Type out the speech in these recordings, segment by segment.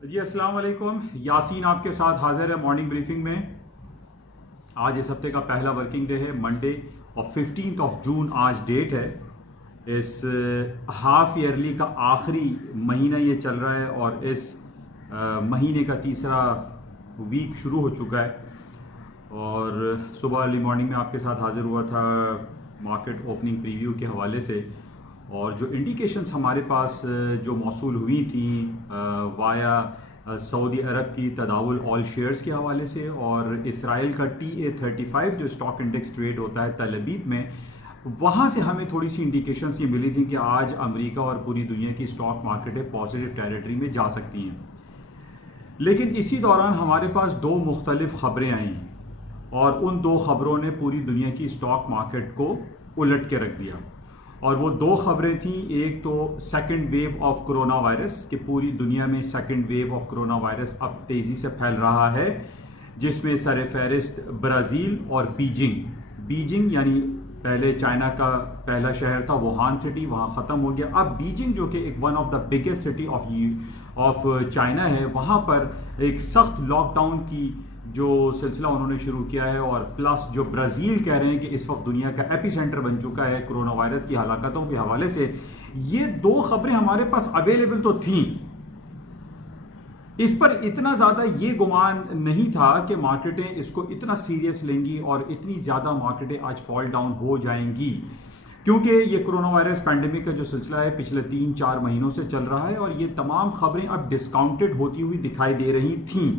جی السلام علیکم، یاسین آپ کے ساتھ حاضر ہے مارننگ بریفنگ میں۔ آج اس ہفتے کا پہلا ورکنگ ڈے ہے، منڈے اور 15 جون آج ڈیٹ ہے۔ اس ہاف ایئرلی کا آخری مہینہ یہ چل رہا ہے اور اس مہینے کا تیسرا ویک شروع ہو چکا ہے، اور صبح ارلی مارننگ میں آپ کے ساتھ حاضر ہوا تھا مارکیٹ اوپننگ پریویو کے حوالے سے، اور جو انڈیکیشنز ہمارے پاس جو موصول ہوئی تھیں وایا سعودی عرب کی تداول آل شیئرز کے حوالے سے، اور اسرائیل کا TA35 جو اسٹاک انڈیکس ٹریڈ ہوتا ہے تل ابیب میں، وہاں سے ہمیں تھوڑی سی انڈیکیشنز یہ ملی تھی کہ آج امریکہ اور پوری دنیا کی اسٹاک مارکیٹیں پازیٹیو ٹیریٹری میں جا سکتی ہیں۔ لیکن اسی دوران ہمارے پاس دو مختلف خبریں آئیں اور ان دو خبروں نے پوری دنیا کی اسٹاک مارکیٹ کو الٹ کے رکھ دیا، اور وہ دو خبریں تھیں۔ ایک تو second wave of corona virus, کہ پوری دنیا میں second wave of corona virus اب تیزی سے پھیل رہا ہے، جس میں سر فہرست برازیل اور بیجنگ یعنی پہلے چائنا کا پہلا شہر تھا ووہان سٹی، وہاں ختم ہو گیا، اب بیجنگ جو کہ ایک one of the biggest city of China ہے، وہاں پر ایک سخت لاک ڈاؤن کی جو سلسلہ انہوں نے شروع کیا ہے، اور پلس جو برازیل کہہ رہے ہیں کہ اس وقت دنیا کا ایپی سینٹر بن چکا ہے کرونا وائرس کی ہلاکتوں کے حوالے سے۔ یہ دو خبریں ہمارے پاس اویلیبل تو تھیں، اس پر اتنا زیادہ یہ گمان نہیں تھا کہ مارکیٹیں اس کو اتنا سیریس لیں گی اور اتنی زیادہ مارکیٹیں آج فال ڈاؤن ہو جائیں گی، کیونکہ یہ کرونا وائرس پینڈیمک کا جو سلسلہ ہے پچھلے 3-4 مہینوں سے چل رہا ہے، اور یہ تمام خبریں اب ڈسکاؤنٹڈ ہوتی ہوئی دکھائی دے رہی تھیں۔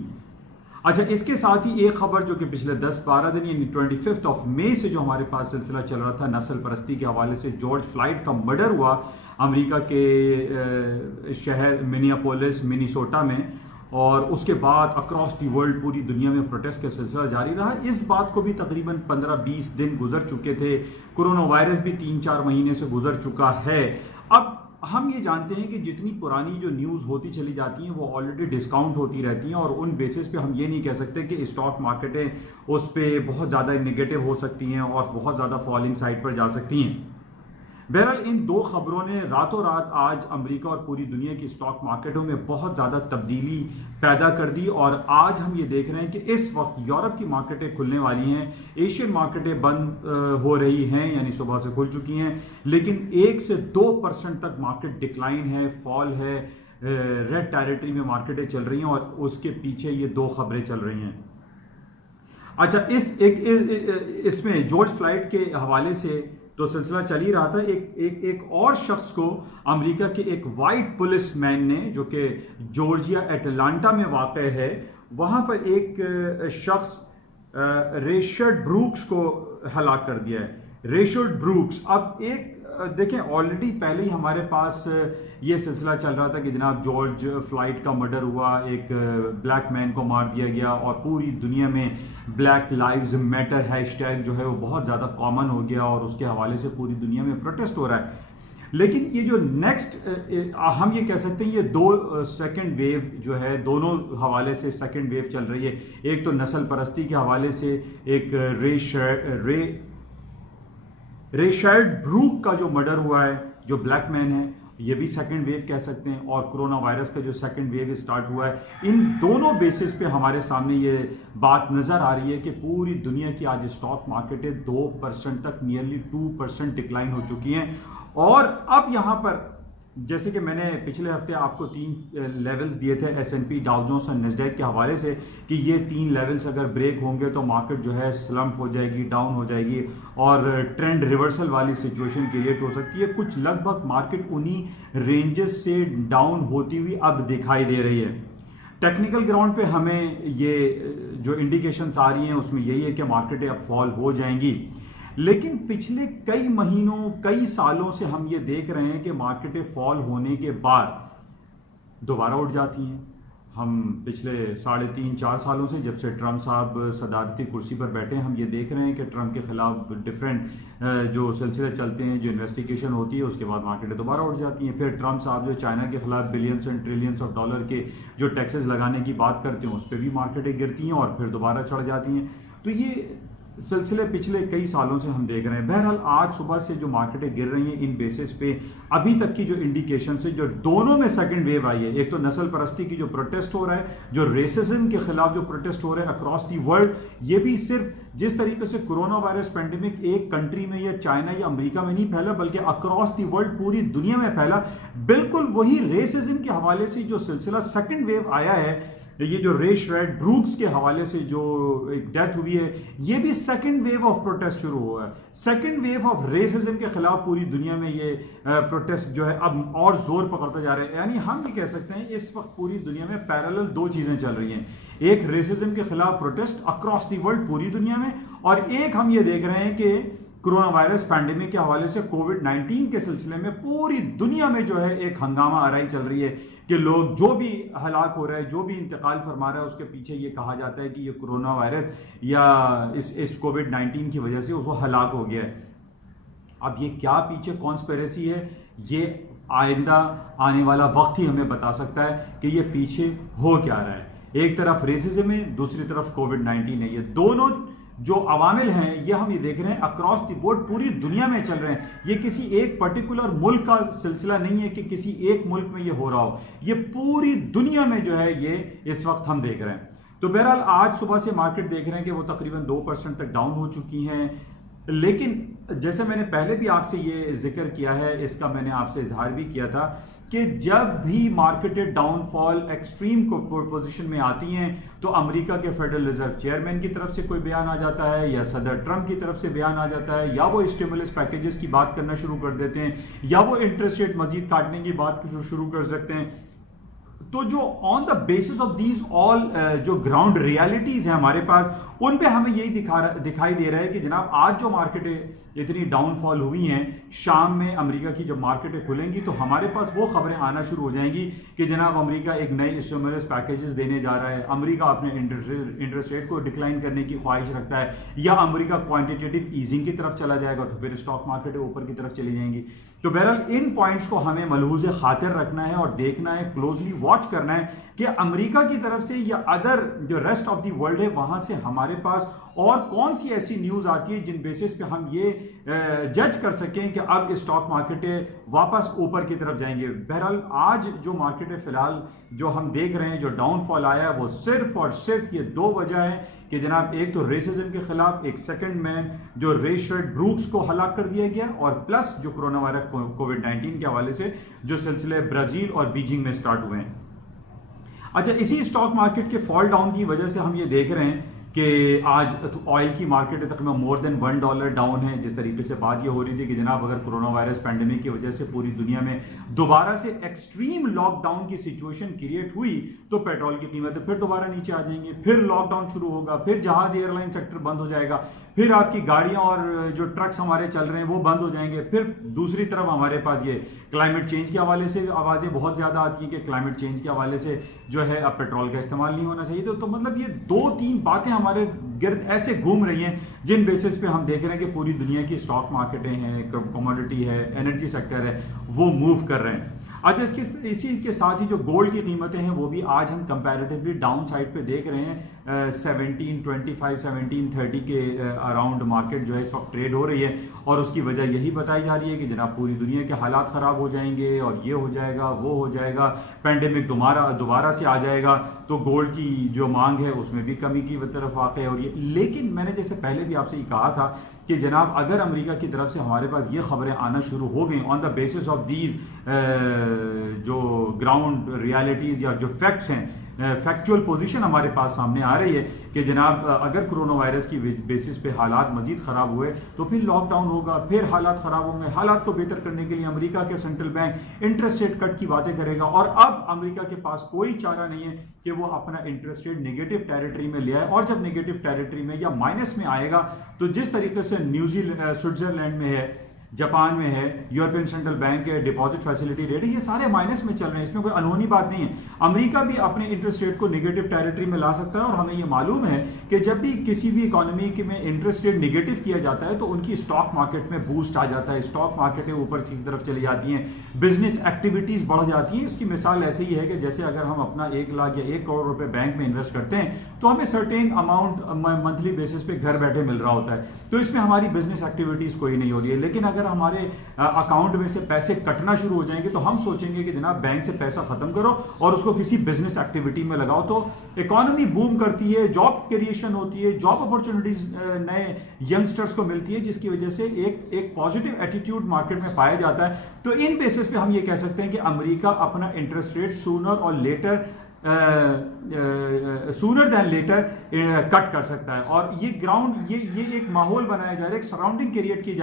اچھا، اس کے ساتھ ہی ایک خبر جو کہ پچھلے 10-12 دن یعنی 25 مئی سے جو ہمارے پاس سلسلہ چل رہا تھا نسل پرستی کے حوالے سے، جارج فلائیڈ کا مرڈر ہوا امریکہ کے شہر منیاپولس منیسوٹا میں، اور اس کے بعد اکراس دی ورلڈ پوری دنیا میں پروٹیسٹ کا سلسلہ جاری رہا۔ اس بات کو بھی تقریباً 15-20 دن گزر چکے تھے، کرونا وائرس بھی 3-4 مہینے سے گزر چکا ہے۔ اب ہم یہ جانتے ہیں کہ جتنی پرانی جو نیوز ہوتی چلی جاتی ہیں وہ آلریڈی ڈسکاؤنٹ ہوتی رہتی ہیں، اور ان بیسس پہ ہم یہ نہیں کہہ سکتے کہ اسٹاک مارکیٹیں اس پہ بہت زیادہ نگیٹو ہو سکتی ہیں اور بہت زیادہ فالنگ سائڈ پر جا سکتی ہیں۔ بہرحال ان دو خبروں نے راتوں رات آج امریکہ اور پوری دنیا کی اسٹاک مارکیٹوں میں بہت زیادہ تبدیلی پیدا کر دی، اور آج ہم یہ دیکھ رہے ہیں کہ اس وقت یورپ کی مارکیٹیں کھلنے والی ہیں، ایشین مارکیٹیں بند ہو رہی ہیں، یعنی صبح سے کھل چکی ہیں، لیکن 1 سے 2% تک مارکیٹ ڈکلائن ہے، فال ہے، ریڈ ٹیریٹری میں مارکیٹیں چل رہی ہیں، اور اس کے پیچھے یہ دو خبریں چل رہی ہیں۔ اچھا، اس میں جارج فلائیڈ کے حوالے سے تو سلسلہ چل ہی رہا تھا، ایک اور شخص کو امریکہ کے ایک وائٹ پولیس مین نے، جو کہ جورجیا ایٹلانٹا میں واقع ہے، وہاں پر ایک شخص ریشرڈ بروکس کو ہلاک کر دیا ہے۔ ریشرڈ بروکس، اب ایک دیکھیں، آلریڈی پہلے ہی ہمارے پاس یہ سلسلہ چل رہا تھا کہ جناب جارج فلائیڈ کا مرڈر ہوا، ایک بلیک مین کو مار دیا گیا، اور پوری دنیا میں black lives matter hashtag جو ہے وہ بہت زیادہ کامن ہو گیا، اور اس کے حوالے سے پوری دنیا میں پروٹیسٹ ہو رہا ہے۔ لیکن یہ جو نیکسٹ ہم یہ کہہ سکتے ہیں، یہ دو سیکنڈ ویو جو ہے دونوں حوالے سے سیکنڈ ویو چل رہی ہے۔ ایک تو نسل پرستی کے حوالے سے ایک ریشرڈ بروک کا جو مرڈر ہوا ہے، جو بلیک مین ہے، یہ بھی سیکنڈ ویو کہہ سکتے ہیں، اور کرونا وائرس کا جو سیکنڈ ویو سٹارٹ ہوا ہے، ان دونوں بیسس پہ ہمارے سامنے یہ بات نظر آ رہی ہے کہ پوری دنیا کی آج اسٹاک مارکیٹیں 2% تک نیئرلی 2% ڈکلائن ہو چکی ہیں، اور اب یہاں پر جیسے کہ میں نے پچھلے ہفتے آپ کو 3 لیولز دیے تھے S&P ڈاؤ جونز اور نیسڈیک کے حوالے سے، کہ یہ 3 لیولز اگر بریک ہوں گے تو مارکیٹ جو ہے سلمپ ہو جائے گی، ڈاؤن ہو جائے گی، اور ٹرینڈ ریورسل والی سچویشن کریٹ ہو سکتی ہے۔ کچھ لگ بھگ مارکیٹ انہی رینجز سے ڈاؤن ہوتی ہوئی اب دکھائی دے رہی ہے۔ ٹیکنیکل گراؤنڈ پہ ہمیں یہ جو انڈیکیشنز آ رہی ہیں اس میں یہی ہے کہ مارکیٹیں اب فال ہو جائیں گی، لیکن پچھلے کئی مہینوں کئی سالوں سے ہم یہ دیکھ رہے ہیں کہ مارکیٹیں فال ہونے کے بعد دوبارہ اٹھ جاتی ہیں۔ ہم پچھلے 3.5-4 سالوں سے جب سے ٹرمپ صاحب صدارتی کرسی پر بیٹھے ہیں، ہم یہ دیکھ رہے ہیں کہ ٹرمپ کے خلاف ڈفرینٹ جو سلسلے چلتے ہیں، جو انویسٹیگیشن ہوتی ہے، اس کے بعد مارکیٹیں دوبارہ اٹھ جاتی ہیں۔ پھر ٹرمپ صاحب جو چائنا کے خلاف billions and trillions of dollar کے جو ٹیکسز لگانے کی بات کرتے ہیں، اس پہ بھی مارکیٹیں گرتی ہیں اور پھر دوبارہ چڑھ جاتی ہیں۔ تو یہ सिलसिले पिछले कई सालों से हम देख रहे हैं। बहरहाल आज सुबह से जो मार्केटें गिर रही हैं इन बेसिस पे अभी तक की जो इंडिकेशन से जो दोनों में सेकंड वेव आई है, एक तो नस्ल परस्ती की जो प्रोटेस्ट हो रहा है, जो रेसिज्म के खिलाफ जो प्रोटेस्ट हो रहे हैं अक्रॉस दी वर्ल्ड, ये भी सिर्फ जिस तरीके से कोरोना वायरस पेंडेमिक एक कंट्री में या चाइना या अमेरिका में नहीं फैला बल्कि अक्रॉस दी वर्ल्ड पूरी दुनिया में फैला, बिल्कुल वही रेसिज्म के हवाले से जो सिलसिला सेकंड वेव आया है, ये जो रेशवेड ब्रूक्स के हवाले से जो एक डेथ हुई है, ये भी सेकंड वेव ऑफ प्रोटेस्ट शुरू हुआ है। सेकंड वेव ऑफ रेसिज्म के खिलाफ पूरी दुनिया में ये प्रोटेस्ट जो है अब और जोर पकड़ता जा रहा है। यानी हम भी कह सकते हैं इस वक्त पूरी दुनिया में पैरेलल दो चीजें चल रही हैं, एक रेसिज्म के खिलाफ प्रोटेस्ट अक्रॉस द वर्ल्ड पूरी दुनिया में, और एक हम ये देख रहे हैं कि कोरोना वायरस पैंडेमिक के हवाले से कोविड-19 के सिलसिले में पूरी दुनिया में जो है एक हंगामा आराई चल रही है कि लोग जो भी हलाक हो रहा है, जो भी इंतकाल फरमा रहा है, उसके पीछे ये कहा जाता है कि ये कोरोना वायरस या इस कोविड-19 की वजह से वो हलाक हो गया है। अब ये क्या पीछे कॉन्स्पिरेसी है, ये आइंदा आने वाला वक्त ही हमें बता सकता है कि ये पीछे हो क्या रहा है। एक तरफ रेसिज्म है, दूसरी तरफ कोविड-19 है। ये दोनों जो अवामिल हैं ये हम ये देख रहे हैं अक्रॉस द बोर्ड पूरी दुनिया में चल रहे हैं। ये किसी एक पर्टिकुलर मुल्क का सिलसिला नहीं है कि किसी एक मुल्क में ये हो रहा हो, ये पूरी दुनिया में जो है ये इस वक्त हम देख रहे हैं। तो बहरहाल आज सुबह से मार्केट देख रहे हैं कि वो तकरीबन 2% तक डाउन हो चुकी हैं, लेकिन जैसे मैंने पहले भी आपसे ये जिक्र किया है, इसका मैंने आपसे इजहार भी किया था कि जब भी मार्केटेड डाउनफॉल एक्सट्रीम पोजीशन में आती हैं तो अमेरिका के फेडरल रिजर्व चेयरमैन की तरफ से कोई बयान आ जाता है या सदर ट्रंप की तरफ से बयान आ जाता है, या वो स्टिमुलस पैकेजेस की बात करना शुरू कर देते हैं, या वो इंटरेस्ट रेट मजीद काटने की बात शुरू कर सकते हैं। तो जो on the basis of these all जो ग्राउंड रियलिटीज हैं हमारे पास, उन पे हमें यही दिखाई दे रहा है कि जनाब आज जो मार्केटें इतनी डाउनफॉल हुई हैं, शाम में अमेरिका की जब मार्केटें खुलेंगी तो हमारे पास वो खबरें आना शुरू हो जाएंगी कि जनाब अमेरिका एक नए स्टिमुलस पैकेजेस देने जा रहा है, अमेरिका अपने इंटरेस्ट रेट को डिक्लाइन करने की ख्वाहिश रखता है, या अमेरिका क्वांटिटेटिव ईजिंग की तरफ चला जाएगा तो फिर स्टॉक मार्केटें ऊपर की तरफ चली जाएंगी। तो बहरहाल इन पॉइंट्स को हमें मलहूज़ खातिर रखना है और देखना है, क्लोजली वॉच करना है कि अमेरिका की तरफ से या अदर जो रेस्ट ऑफ द वर्ल्ड है वहां से हमारे पास और कौन सी ऐसी न्यूज आती है जिन बेसिस पे हम ये जज कर सकें कि अब स्टॉक मार्केटें वापस ऊपर की तरफ जाएंगे। बहरहाल आज जो मार्केटें फिलहाल जो हम देख रहे हैं, जो डाउनफॉल आया है वो सिर्फ और सिर्फ ये दो वजह है कि जनाब एक तो रेसिज्म के खिलाफ एक सेकंड मैन जो रेशवेड ब्रूक्स को हलाक कर दिया गया, और प्लस जो कोरोना वायरस कोविड-19 के हवाले से जो सिलसिले ब्राजील और बीजिंग में स्टार्ट हुए हैं। अच्छा, इसी स्टॉक मार्केट के फॉल डाउन की वजह से हम ये देख रहे हैं कि आज ऑयल की मार्केट तकरीबन मोर देन $1 डाउन है। जिस तरीके से बात ये हो रही थी कि जनाब अगर कोरोना वायरस पैंडेमिक की वजह से पूरी दुनिया में दोबारा से एक्सट्रीम लॉकडाउन की सिचुएशन क्रिएट हुई तो पेट्रोल की कीमतें फिर दोबारा नीचे आ जाएंगी, फिर लॉकडाउन शुरू होगा, फिर जहाज एयरलाइन सेक्टर बंद हो जाएगा, फिर आपकी गाड़ियां और जो ट्रक्स हमारे चल रहे हैं वो बंद हो जाएंगे। फिर दूसरी तरफ हमारे पास ये क्लाइमेट चेंज के हवाले से आवाज़ें बहुत ज़्यादा आती हैं कि क्लाइमेट चेंज के हवाले से जो है अब पेट्रोल का इस्तेमाल नहीं होना चाहिए। तो मतलब ये दो तीन बातें हमारे गिर्द ऐसे घूम रही हैं जिन बेसिस पे हम देख रहे हैं कि पूरी दुनिया की स्टॉक मार्केटें हैं, कमोडिटी है, एनर्जी सेक्टर है, वो मूव कर रहे हैं। अच्छा, इसी के साथ ही जो गोल्ड की कीमतें हैं वो भी आज हम कंपैरेटिवली डाउन साइड पे देख रहे हैं। 1725 1730 के अराउंड मार्केट जो है इस वक्त ट्रेड हो रही है, और उसकी वजह यही बताई जा रही है कि जनाब पूरी दुनिया के हालात ख़राब हो जाएंगे और ये हो जाएगा, वो हो जाएगा, पैंडेमिक दोबारा से आ जाएगा, तो गोल्ड की जो मांग है उसमें भी कमी की तरफ वाक़ हो रही है। लेकिन मैंने जैसे पहले भी आपसे ये कहा था कि जनाब अगर अमेरिका की तरफ से हमारे पास ये खबरें आना शुरू हो गई on the basis of these जो ग्राउंड रियलिटीज़ या जो फैक्ट्स हैं, फैक्चुअल पोजीशन हमारे पास सामने आ रही है कि जनाब अगर कोरोना वायरस की बेसिस पे हालात मजीद ख़राब हुए तो फिर लॉकडाउन होगा, फिर हालात ख़राब होंगे। हालात को बेहतर करने के लिए अमेरिका के central bank interest rate cut की बातें करेगा, और अब अमेरिका के पास कोई चारा नहीं है कि वो अपना इंटरेस्ट रेट नेगेटिव टेरिटरी में ले आए, और जब नेगेटिव टेरिटरी में या माइनस में आएगा तो जिस तरीके से स्विट्जरलैंड में है जापान में है, यूरोपियन सेंट्रल बैंक है, डिपॉजिट फैसिलिटी रेट है, ये सारे माइनस में चल रहे हैं, इसमें कोई अनहोनी बात नहीं है। अमेरिका भी अपने इंटरेस्ट रेट को नेगेटिव टेरिटरी में ला सकता है, और हमें ये मालूम है कि जब भी किसी भी इकोनॉमी में इंटरेस्ट रेट नेगेटिव किया जाता है तो उनकी स्टॉक मार्केट में बूस्ट आ जाता है, स्टॉक मार्केटें ऊपर की तरफ चली जाती हैं, बिजनेस एक्टिविटीज बढ़ जाती है। इसकी मिसाल ऐसे ही है कि जैसे अगर हम अपना 1 लाख या 1 करोड़ रुपए बैंक में इन्वेस्ट करते हैं तो हमें सर्टेन अमाउंट मंथली बेसिस पे घर बैठे मिल रहा होता है, तो इसमें हमारी बिजनेस एक्टिविटीज कोई नहीं हो रही है। लेकिन अगर हमारे अकाउंट में से पैसे कटना शुरू हो जाएंगे तो हम सोचेंगे कि जनाब बैंक से पैसा खत्म करो और उसको किसी बिजनेस एक्टिविटी में लगाओ, तो इकोनॉमी बूम करती है, जॉब क्रिएशन होती है, जॉब अपॉर्चुनिटीज नए यंगस्टर्स को मिलती है, जिसकी वजह से एक पॉजिटिव एटीट्यूड मार्केट में पाया जाता है। तो इन बेसिस पे हम ये कह सकते हैं कि अमेरिका अपना interest rate sooner than later cut कर सकता है, और ये ग्राउंड ये एक माहौल बनाया जा रहा है, एक सराउंडिंग क्रिएट की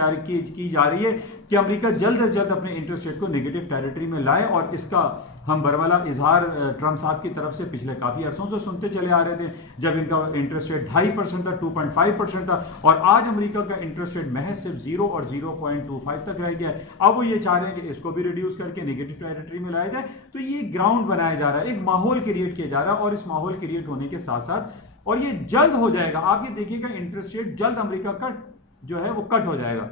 जा रही है कि अमेरिका जल्द से जल्द अपने इंटरेस्ट रेट को नेगेटिव टेरिटरी में लाए। और इसका हम बरमला इजहार ट्रम्प साहब की तरफ से पिछले काफी अरसों से सुनते चले आ रहे थे, जब इनका इंटरेस्ट रेट 2.5% था, 2.5% था, और आज अमेरिका का इंटरेस्ट रेट महज सिर्फ 0 और 0.25 तक रह गया है। अब वो ये चाह रहे हैं कि इसको भी रिड्यूस करके नेगेटिव टेरिटरी में लाया जाए। तो ये ग्राउंड बनाया जा रहा है, एक माहौल क्रिएट किया जा रहा है, और इस माहौल क्रिएट होने के साथ साथ, और ये जल्द हो जाएगा, आप ये देखिएगा इंटरेस्ट रेट जल्द अमेरिका का जो है वो कट हो जाएगा,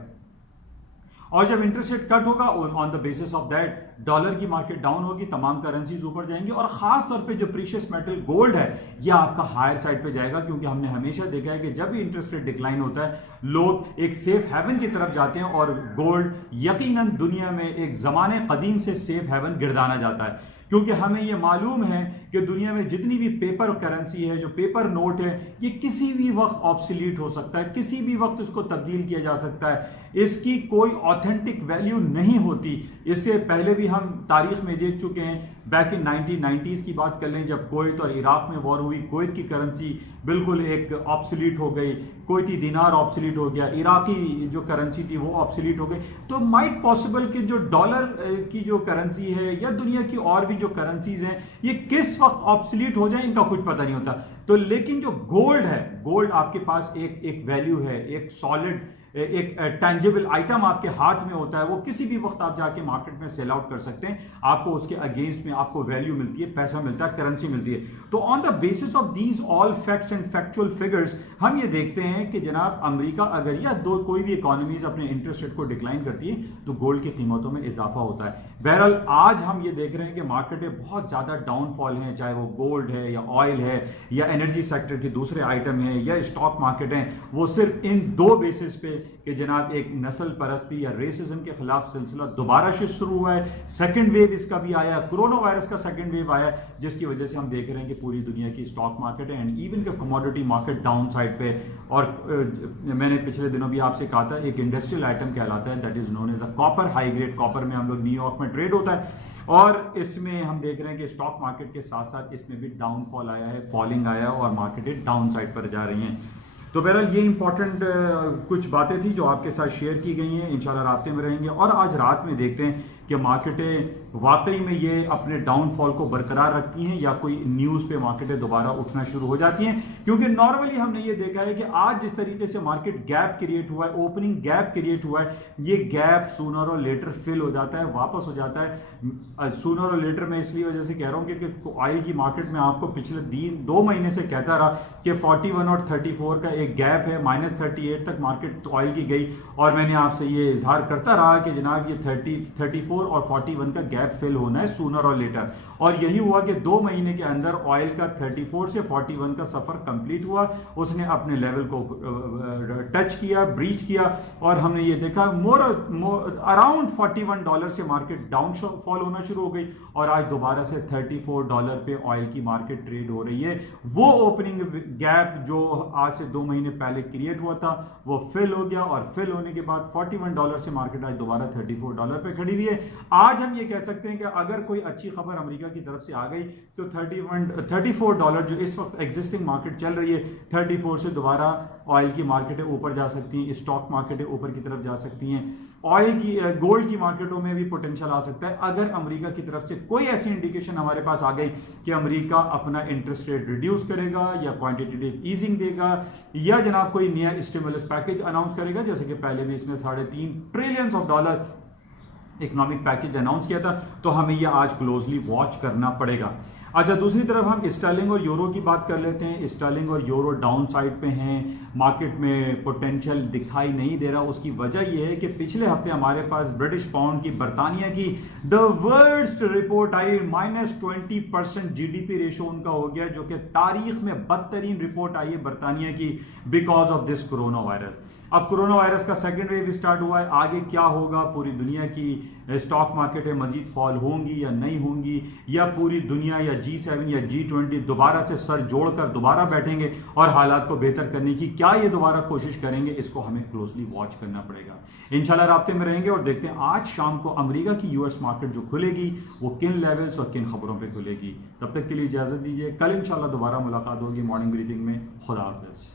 और जब इंटरेस्ट रेट कट होगा on the basis of that dollar की मार्केट डाउन होगी, तमाम करेंसीज ऊपर जाएंगी, और खास तौर पे जो प्रीशियस मेटल गोल्ड है ये आपका हायर साइड पे जाएगा, क्योंकि हमने हमेशा देखा है कि जब भी इंटरेस्ट रेट डिक्लाइन होता है लोग एक सेफ हेवन की तरफ जाते हैं, और गोल्ड यकीनन दुनिया में एक जमाने कदीम से सेफ हेवन गिरदाना जाता है, क्योंकि हमें ये मालूम है कि दुनिया में जितनी भी पेपर करेंसी है, जो पेपर नोट है, ये किसी भी वक्त ऑब्सोलीट हो सकता है, किसी भी वक्त इसको तब्दील किया जा सकता है, इसकी कोई ऑथेंटिक वैल्यू नहीं होती। इससे पहले भी हम तारीख में देख चुके हैं, बैक इन 1990s की बात कर लें, जब कुवैत और इराक में वॉर हुई, कुवैत की करेंसी बिल्कुल एक ऑब्सोलीट हो गई, कुवैती दिनार ऑब्सोलीट हो गया, इराकी जो करेंसी थी वो ऑब्सोलीट हो गई। तो माइट पॉसिबल कि जो डॉलर की जो करेंसी है या दुनिया की और भी जो करेंसीज हैं ये किस वक्त ऑब्सोलीट हो जाए इनका कुछ पता नहीं होता। तो लेकिन जो गोल्ड है, गोल्ड आपके पास एक वैल्यू है, एक सॉलिड, एक टेंजिबल आइटम आपके हाथ में होता है, वो किसी भी वक्त आप जाके मार्केट में सेल आउट कर सकते हैं, आपको उसके अगेंस्ट में आपको वैल्यू मिलती है, पैसा मिलता है, करेंसी मिलती है। तो on the basis of these all facts and factual figures हम ये देखते हैं कि जनाब अमेरिका अगर या कोई भी इकोनॉमीज अपने इंटरेस्ट रेट को डिक्लाइन करती है तो गोल्ड की कीमतों में इजाफा होता है। बहरहाल आज हम ये देख रहे हैं कि मार्केटें बहुत ज्यादा डाउनफॉल हैं, चाहे वो गोल्ड है या ऑयल है या एनर्जी सेक्टर के दूसरे आइटम है या स्टॉक मार्केट है, वो सिर्फ इन दो बेसिस पे कि जनाब एक नस्ल परस्ती या रेसिज्म के खिलाफ सिलसिला दोबारा से शुरू हुआ है, सेकंड वेव इसका भी आया, कोरोना वायरस का सेकंड वेव आया, जिसकी वजह से हम देख रहे हैं कि पूरी दुनिया की स्टॉक मार्केट है एंड इवन के कमोडिटी मार्केट डाउन साइड पे। और मैंने पिछले दिनों भी आपसे कहा था, एक इंडस्ट्रियल आइटम कहलाता है that is known as the copper, high grade copper में हम लोग न्यूयॉर्क में ट्रेड होता है, और इसमें हम देख रहे हैं कि स्टॉक मार्केट के साथ साथ इसमें भी डाउनफॉल आया है, फॉलिंग आया है, और मार्केटें डाउन साइड पर जा रही हैं। तो बहरहाल ये इंपॉर्टेंट कुछ बातें थी जो आपके साथ शेयर की गई हैं, इंशाल्लाह रास्ते में रहेंगे। और आज रात में देखते हैं कि मार्केटें वाकई में ये अपने डाउनफॉल को बरकरार रखती हैं या कोई न्यूज़ पे मार्केटें दोबारा उठना शुरू हो जाती हैं, क्योंकि नॉर्मली हमने ये देखा है कि आज जिस तरीके से मार्केट गैप क्रिएट हुआ है, ओपनिंग गैप क्रिएट हुआ है, ये गैप सूनर और लेटर फिल हो जाता है, वापस हो जाता है। सूनर और लेटर में इसलिए वजह से कह रहा हूँ कि ऑयल की मार्केट में आपको पिछले 2 महीने से कहता रहा कि 41 और 34 का एक गैप है, -38 तक मार्केट ऑयल की गई, और मैंने आपसे ये इजहार करता रहा कि जनाब ये 34 और 41 का गैप फिल होना है सूनर और लेटर, और यही हुआ कि 2 महीने के अंदर ऑयल का 34 से 41 का सफर कंप्लीट हुआ, उसने अपने लेवल को टच किया, ब्रीच किया, और हमने ये देखा अराउंड $41 से मार्केट डाउन फॉल होना शुरू हो गई, और आज दोबारा से $34 पे ऑयल की मार्केट ट्रेड हो रही है। वो ओपनिंग गैप जो आज से 2 महीने पहले क्रिएट हुआ था वो फिल हो गया, और फिल होने के बाद $41 से मार्केट आज दोबारा $34 पे खड़ी हुई है। آج ہم یہ کہہ سکتے ہیں کہ اگر کوئی اچھی خبر امریکہ کی طرف سے آ گئی تو $34 جو اس وقت ایگزسٹنگ مارکیٹ چل رہی ہے 34 سے دوبارہ آئل کی مارکیٹیں اوپر جا سکتی ہیں, اسٹاک مارکیٹیں اوپر کی طرف جا سکتی ہیں, آئل کی گولڈ کی مارکیٹوں میں بھی پوٹینشیل آ سکتا ہے اگر امریکہ کی طرف سے کوئی ایسی انڈیکیشن ہمارے پاس آ گئی کہ امریکہ اپنا انٹرسٹ ریٹ ریڈیوس کرے گا یا کوانٹیٹیو ایزنگ دے گا یا جناب کوئی نیا اسٹیمولس پیکج اناؤنس کرے گا, جیسے کہ پہلے بھی اس نے $3.5 ٹریلین اکنامک پیکج اناؤنس کیا تھا, تو ہمیں یہ آج کلوزلی واچ کرنا پڑے گا. اچھا, دوسری طرف ہم اسٹرلنگ اور یورو کی بات کر لیتے ہیں. اسٹرلنگ اور یورو ڈاؤن سائڈ پہ ہیں, مارکیٹ میں پوٹینشیل دکھائی نہیں دے رہا. اس کی وجہ یہ ہے کہ پچھلے ہفتے ہمارے پاس برٹش پاؤنڈ کی, برطانیہ کی دا ورسٹ رپورٹ آئی, -20% GDP ریشو ان کا ہو گیا, جو کہ تاریخ میں بدترین رپورٹ آئی ہے برطانیہ کی because of this corona virus. اب کرونا وائرس کا سیکنڈ ویو اسٹارٹ ہوا ہے, آگے کیا ہوگا, پوری دنیا کی اسٹاک مارکیٹیں مزید فال ہوں گی یا نہیں ہوں گی, یا پوری دنیا یا G7 یا G20 دوبارہ سے سر جوڑ کر دوبارہ بیٹھیں گے اور حالات کو بہتر کرنے کی کیا یہ دوبارہ کوشش کریں گے, اس کو ہمیں کلوزلی واچ کرنا پڑے گا. انشاءاللہ رابطے میں رہیں گے اور دیکھتے ہیں آج شام کو امریکہ کی US مارکیٹ جو کھلے گی وہ کن لیولز اور کن خبروں پہ کھلے گی. تب تک کے لیے اجازت دیجیے, کل انشاءاللہ دوبارہ ملاقات ہوگی مارننگ بریفنگ میں. خدا حافظ.